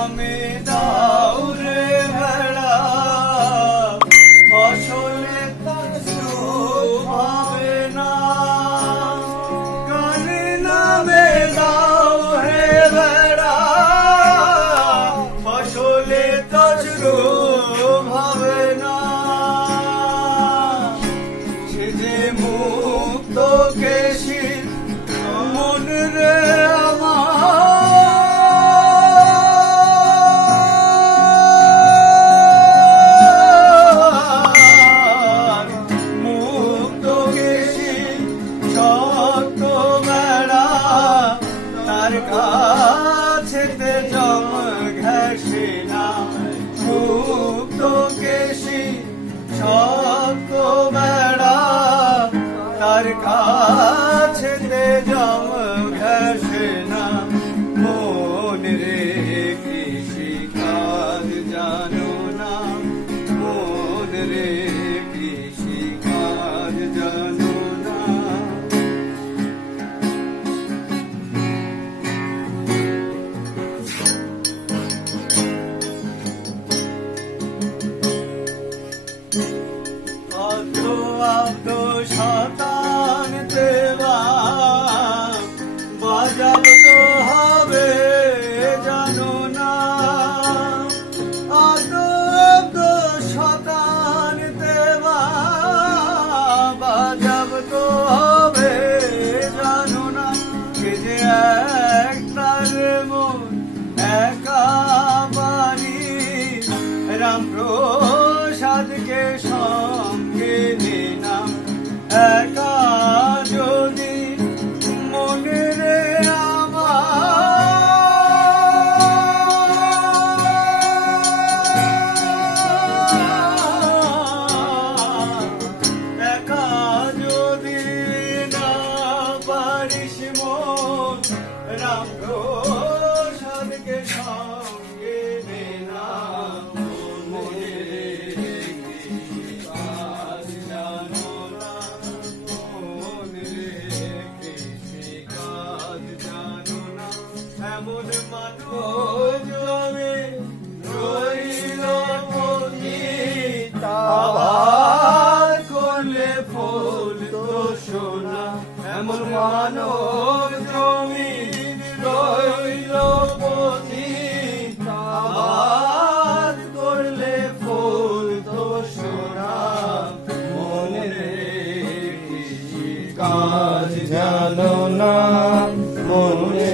নামে দাও রে ভেড়া, ফসলে তার সুখ হবে না। গান নামে দাও হে ভেড়া, ফসলে তার সুখ হবে না। সে যে মুক্ত কেশী মন রে আমার, মুক্ত কেশী সত্য বেড়া, তার কাছেতে জম ঘেঁষে না। মুক্ত কেশী সত্য বেড়া, তার কাছেতে জম ঘেঁষে না। মন রে কৃষি কাজ জানো না, মন রে কৃষি কাজ জানো না। আব্দ আব্দ শতান দেবা, বাজাব তো হবে জানো না। আব্দ আব্দ শতান দেবা, বাজাব তো হবে জানো না। কে যে একটার মন একা বাড়ি, রাম প্রসাদকে সঙ্গে না। একা যদি মনে রে আমার, একা যদি না পারিস মন, রাম প্রসাদকে সঙ্গে নে না। মনে রে কৃষি কাজ জানো না, মনে রে কৃষি কাজ জানো না। এমন মানুষ জমে রইল পতিত, আবার করলে ফুল তো সোনা। এমন মানব জমিন রইল পতিত, আবার করলে ফুল তো সোনা। মনে রে কৃষি কাজ জানো না, মনে